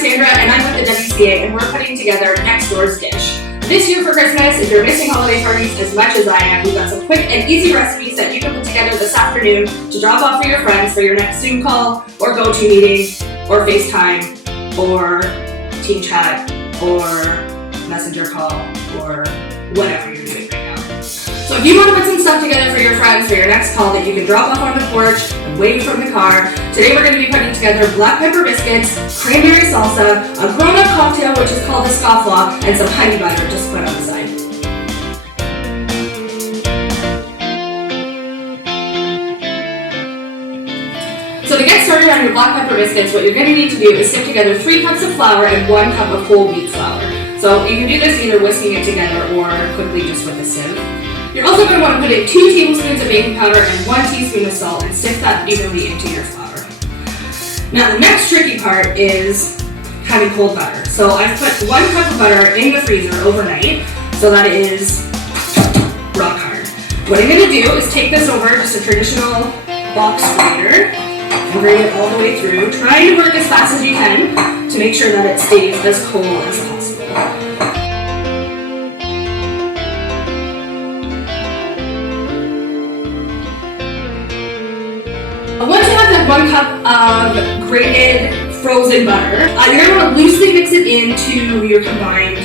Sandra, and I'm with the WCA, and we're putting together next door's dish. This year for Christmas, if you're missing holiday parties as much as I am, we've got some quick and easy recipes that you can put together this afternoon to drop off for your friends for your next Zoom call, or go-to meeting, or FaceTime, or team chat, or messenger call, or whatever you're doing right now. So if you want to put some stuff together for your friends for your next call that you can drop off on the porch and wave from the car, today we're going to be putting together black pepper biscuits, cranberry salsa, a grown-up cocktail which is called a scofflaw, and some honey butter just put on the side. So to get started on your black pepper biscuits, what you're going to need to do is stick together 3 cups of flour and 1 cup of whole wheat flour. So you can do this either whisking it together or quickly just with a sieve. You're also going to want to put in 2 tablespoons of baking powder and 1 teaspoon of salt and stick that evenly into your flour. Now the next tricky part is having cold butter. So I've put 1 cup of butter in the freezer overnight, so that it is rock hard. What I'm going to do is take this over just a traditional box grater and grate it all the way through, trying to work as fast as you can to make sure that it stays as cold as possible. Once you have that 1 cup of grated frozen butter, you're going to want to loosely mix it into your combined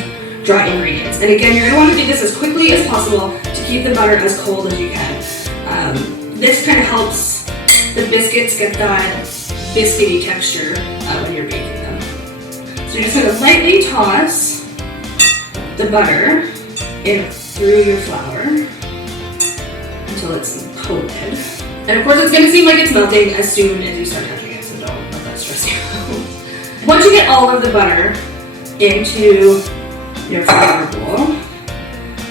dry ingredients. And again, you're going to want to do this as quickly as possible to keep the butter as cold as you can. This kind of helps the biscuits get that biscuity texture when you're baking them. So you're just going to lightly toss the butter in through your flour until it's coated. And of course it's going to seem like it's melting as soon as you start touching it, so don't let that stress you out. Once you get all of the butter into your flour bowl,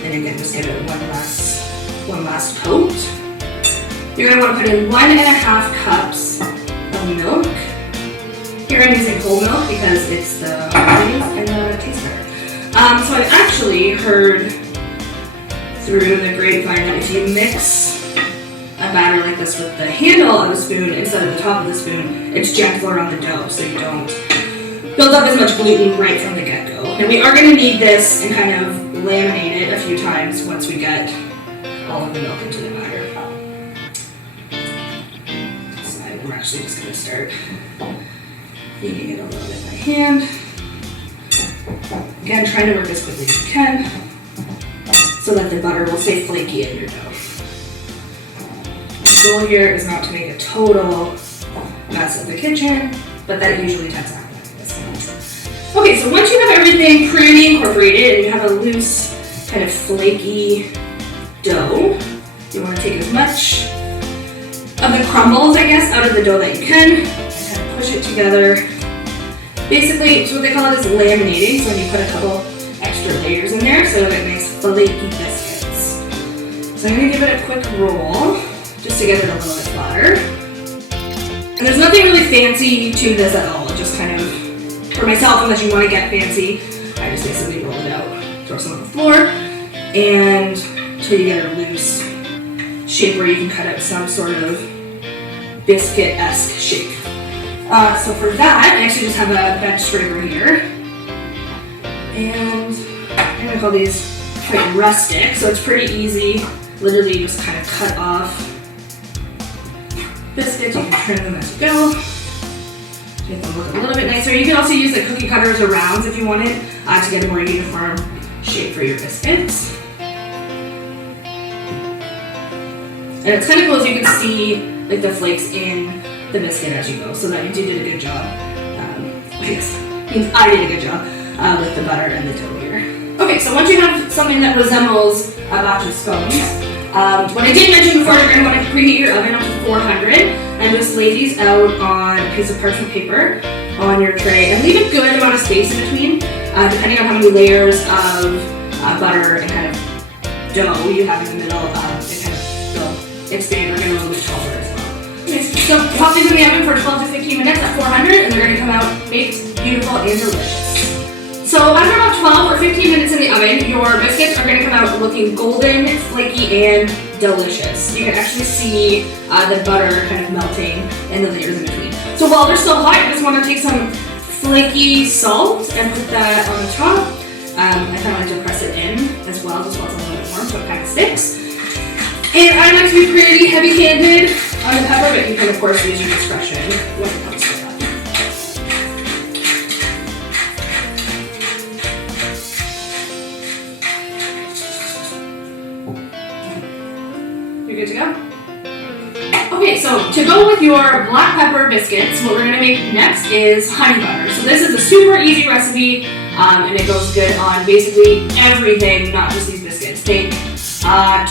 and again just give it one last coat, you're going to want to put in 1.5 cups of milk. Here I'm using whole milk because it's the holidays and the taste better. So I've actually heard through the grapevine that if you mix a batter like this with the handle of a spoon instead of the top of the spoon, it's gentler on the dough so you don't build up as much gluten right from the get-go. And we are going to need this and kind of laminate it a few times once we get all of the milk into the batter. So I'm actually just going to start kneading it a little bit by hand. Again, trying to work as quickly as you can so that the butter will stay flaky in your dough. The goal here is not to make a total mess of the kitchen, but that usually tends to happen like this. Okay, so once you have everything pretty incorporated and you have a loose, kind of flaky dough, you want to take as much of the crumbles, I guess, out of the dough that you can and kind of push it together. Basically, so what they call it is laminating, so when you put a couple extra layers in there so you get nice flaky biscuits. So I'm going to give it a quick roll just to get it a little bit flatter. And there's nothing really fancy to this at all, just kind of, for myself, unless you want to get fancy, I just basically roll it out, throw some on the floor, and until you get a loose shape where you can cut out some sort of biscuit-esque shape. So for that, I actually just have a bench scraper here, and I'm going to call these quite rustic, so it's pretty easy. Literally just kind of cut off biscuits. You can trim them as you go. Make them look a little bit nicer. You can also use the cookie cutters or rounds if you wanted to get a more uniform shape for your biscuits. And it's kind of cool as you can see like the flakes in the biscuit as you go, so that means you did a good job. I guess means I did a good job with the butter and the dough here. Okay, so once you have something that resembles a batch of scones, what I did mention before, you're going to want to preheat your oven up to 400 and just lay these out on a piece of parchment paper on your tray and leave a good amount of space in between, depending on how many layers of butter and kind of dough you have in the middle. It kind of will expand or get a little bit taller as well. Okay, so pop these in the oven for 12 to 15 minutes at 400 and they're going to come out baked, beautiful, and delicious. So after about 12 or 15 minutes in the oven, your biscuits are going to come out looking golden, flaky, and delicious. You can actually see the butter kind of melting and the layers in between. So while they're still hot, you just want to take some flaky salt and put that on the top. I kind of like to press it in as well, just while it's a little bit warm so it kind of sticks. And I like to be pretty heavy-handed on the pepper, but you can of course use your discretion when it comes to that. You're good to go? Okay, so to go with your black pepper biscuits, what we're gonna make next is honey butter. So this is a super easy recipe, and it goes good on basically everything, not just these biscuits. Take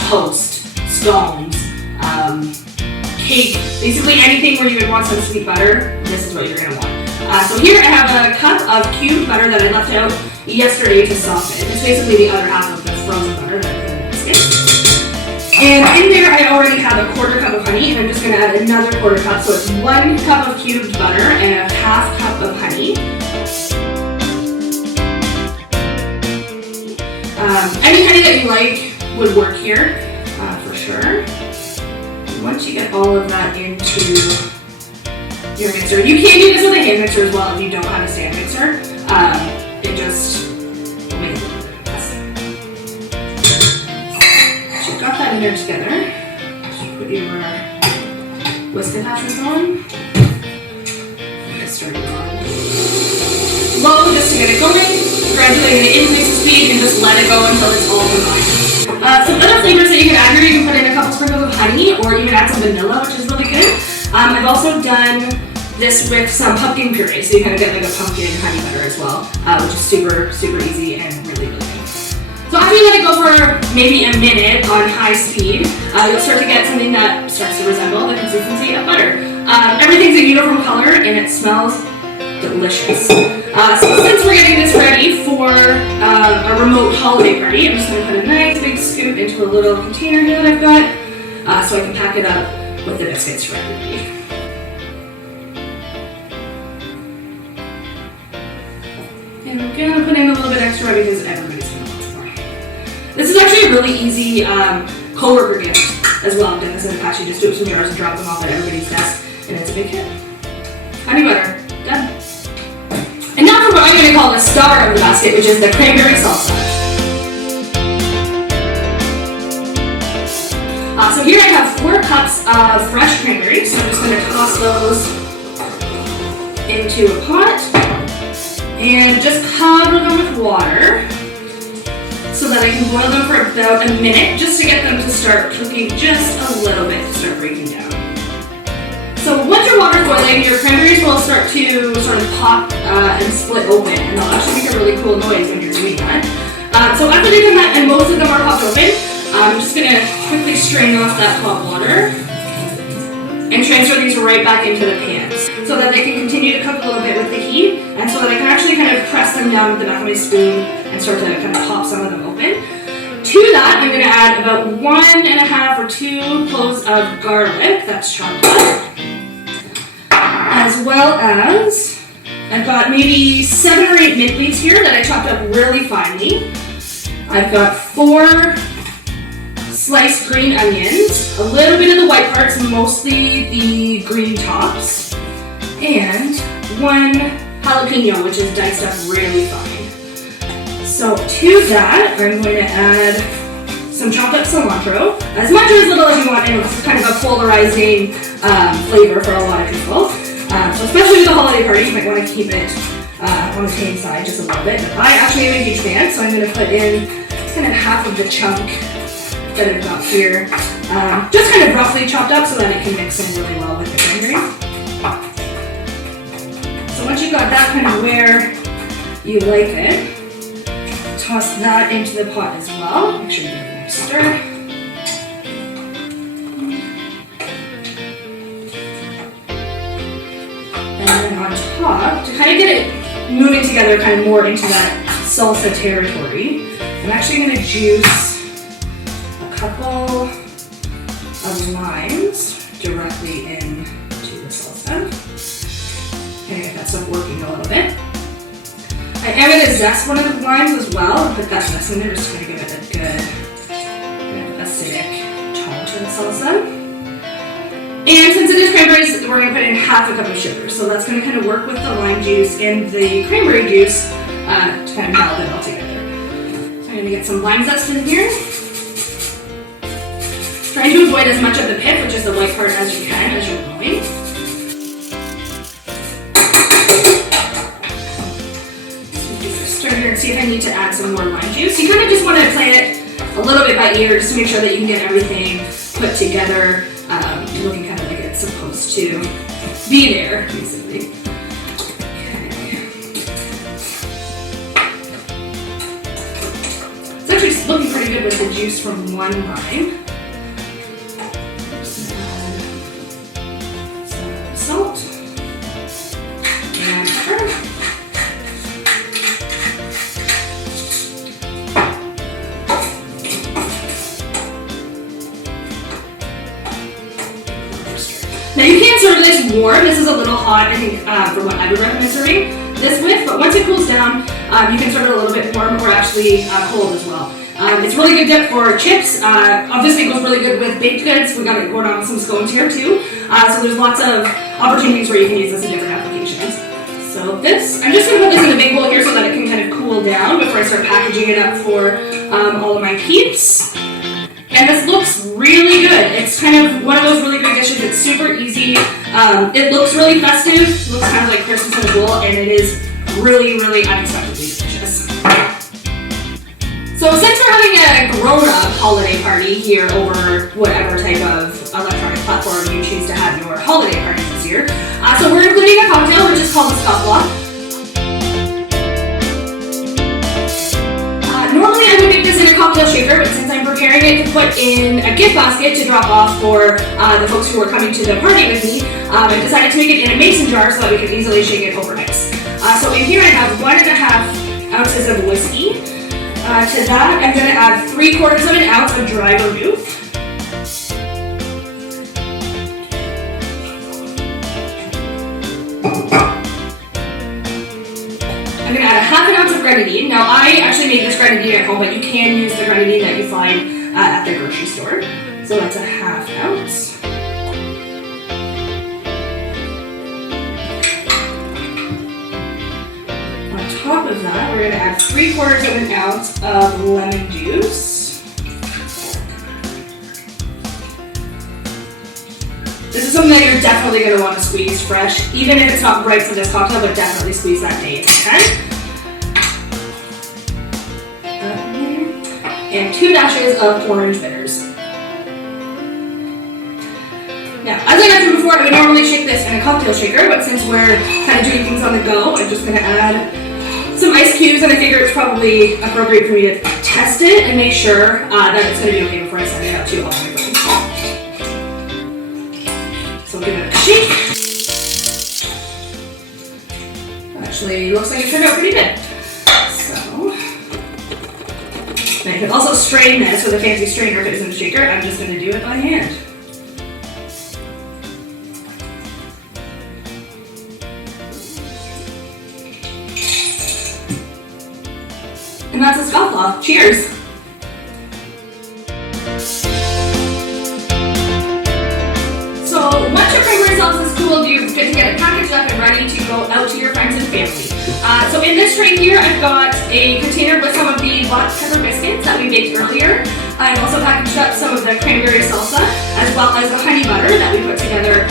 toast, scones, cake, basically anything where you would want some sweet butter, this is what you're gonna want. So here I have a cup of cubed butter that I left out yesterday to soften. It's basically the other half of the frozen butter that I put in the biscuit. And in there I already have a quarter cup of honey, and I'm just gonna add another quarter cup, so it's 1 cup of cubed butter and a half cup of honey. Any honey that you like would work here, for sure. Once you get all of that into your mixer, you can do this with a hand mixer as well if you don't have a stand mixer. It just will make it a little bit faster. So you've got that in there together. So put your whisk attachment on. Get started on low just to get it going. Gradually I'm going to increase the speed and just let it go until it's all combined. Some other flavors that you can add here, you can put in a couple sprinkles of honey, or you can add some vanilla, which is really good. I've also done this with some pumpkin puree, so you kind of get like a pumpkin honey butter as well, which is super, super easy and really, really good. So after you let it go for maybe a minute on high speed, you'll start to get something that starts to resemble the consistency of butter. Everything's a uniform color and it smells delicious. So since we're getting this ready for a remote holiday party, I'm just going to put a nice big scoop into a little container here that I've got, so I can pack it up with the biscuits ready. And I'm going to put in a little bit extra because everybody's going to want some more. This is actually a really easy coworker gift as well. I've done this in the past. You just do it with some jars and drop them off at everybody's desk, and it's a big hit. Honey butter, done. And now for what I'm going to call the star of the basket, which is the cranberry salsa. So here I have 4 cups of fresh cranberries, so I'm just going to toss those into a pot and just cover them with water so that I can boil them for about a minute just to get them to start cooking just a little bit to start breaking down. So once your water is boiling, your cranberries will start to sort of pop and split open, and they'll actually make a really cool noise when you're doing that. So after they've done that and most of them are popped open, I'm just going to quickly strain off that hot water and transfer these right back into the pans so that they can continue to cook a little bit with the heat, and so that I can actually kind of press them down with the back of my spoon and start to kind of pop some of them open. To that, I'm going to add about 1.5 or 2 cloves of garlic that's chopped up, as well as I've got maybe 7 or 8 mint leaves here that I chopped up really finely. I've got 4 sliced green onions, a little bit of the white parts, mostly the green tops, and 1 jalapeno, which is diced up really fine. So to that, I'm going to add some chopped up cilantro, as much or as little as you want, and it's kind of a polarizing flavor for a lot of people. So especially with the holiday party, you might want to keep it on the tame side just a little bit. But I actually am a huge fan, so I'm going to put in kind of half of the chunk that I've got here, just kind of roughly chopped up so that it can mix in really well with the cranberry. So once you've got that kind of where you like it, toss that into the pot as well. Make sure you give it a nice stir. And then on top, to kind of get it moving together kind of more into that salsa territory, I'm actually going to juice a couple of limes directly into the salsa. And get that stuff working a little bit. I am going to zest one of the limes as well and put that zest in there just to give it a good acidic tone to the salsa. And since it is cranberries, we're we're going to put in half a cup of sugar. So that's going to kind of work with the lime juice and the cranberry juice to kind of meld it all together. So I'm going to get some lime zest in here. Trying to avoid as much of the pith, which is the white part, as you can as you're going. Stir here and see if I need to add some more lime juice. You kind of just want to play it a little bit by ear just to make sure that you can get everything put together, looking kind of like it's supposed to be there, basically. Okay. It's actually looking pretty good with the juice from one lime. Just add some salt and pepper. Now you can serve this warm. This is a little hot, I think, for what I would recommend serving this with, but once it cools down, you can serve it a little bit warm or actually cold as well. It's really good dip for chips. Obviously it goes really good with baked goods. We got it going on with some scones here too. So there's lots of opportunities where you can use this in different applications. So this, I'm just going to put this in a big bowl here so that it can kind of cool down before I start packaging it up for all of my peeps. And this looks really good. It's kind of one of those really great dishes. It's super easy. It looks really festive. It looks kind of like Christmas in a bowl, and it is really, really unexpectedly delicious. So since we're having a grown-up holiday party here over whatever type of electronic platform you choose to have your holiday parties this year, so we're including a cocktail which is called the scofflaw. Normally I would make this in a cocktail shaker, but since I'm preparing it to put in a gift basket to drop off for the folks who are coming to the party with me, I decided to make it in a mason jar so that we can easily shake it over ice. So in here I have 1.5 ounces of whiskey. To that I'm going to add 3/4 of an ounce of dry vermouth. I'm going to add 1/2 ounce of grenadine. Now I actually made this grenadine at home, but you can use the grenadine that you find at the grocery store. So that's 1/2 ounce. On top of that, we're going to add 3/4 of an ounce of lemon juice. This is something that you're definitely going to want to squeeze fresh, even if it's not right for this cocktail, but definitely squeeze that day if you can. And 2 dashes of orange bitters. Now, as I mentioned before, I would normally shake this in a cocktail shaker, but since we're kind of doing things on the go, I'm just going to add some ice cubes, and I figure it's probably appropriate for me to test it and make sure that it's going to be okay before I send it out to all my friends. So give it a shake. Actually, looks like it turned out pretty good. So, and I can also strain this with a fancy strainer if it isn't a shaker. I'm just going to do it by hand. And that's a scofflaw. Cheers! So once your cranberry salsa is cooled, you're good to get it packaged up and ready to go out to your friends and family. So in this tray here, I've got a container with some of the black pepper biscuits that we baked earlier. I've also packaged up some of the cranberry salsa, as well as the honey butter that we put together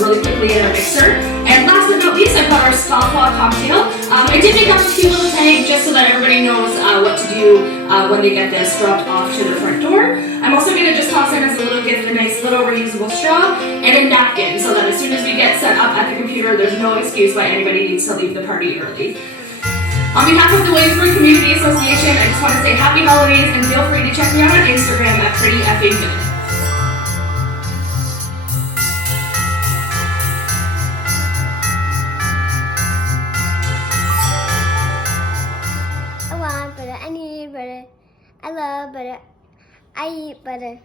really quickly in a mixer. And last but not least, I've got our scofflaw cocktail. I did make up a few little tags just so that everybody knows what to do when they get this dropped off to their front door. I'm also going to just toss in as a little gift a nice little reusable straw and a napkin so that as soon as we get set up at the computer, there's no excuse why anybody needs to leave the party early. On behalf of the Williamsburg Community Association, I just want to say happy holidays and feel free to check me out on Instagram at PrettyEffingGood. I want butter, I need butter, I love butter, I eat butter.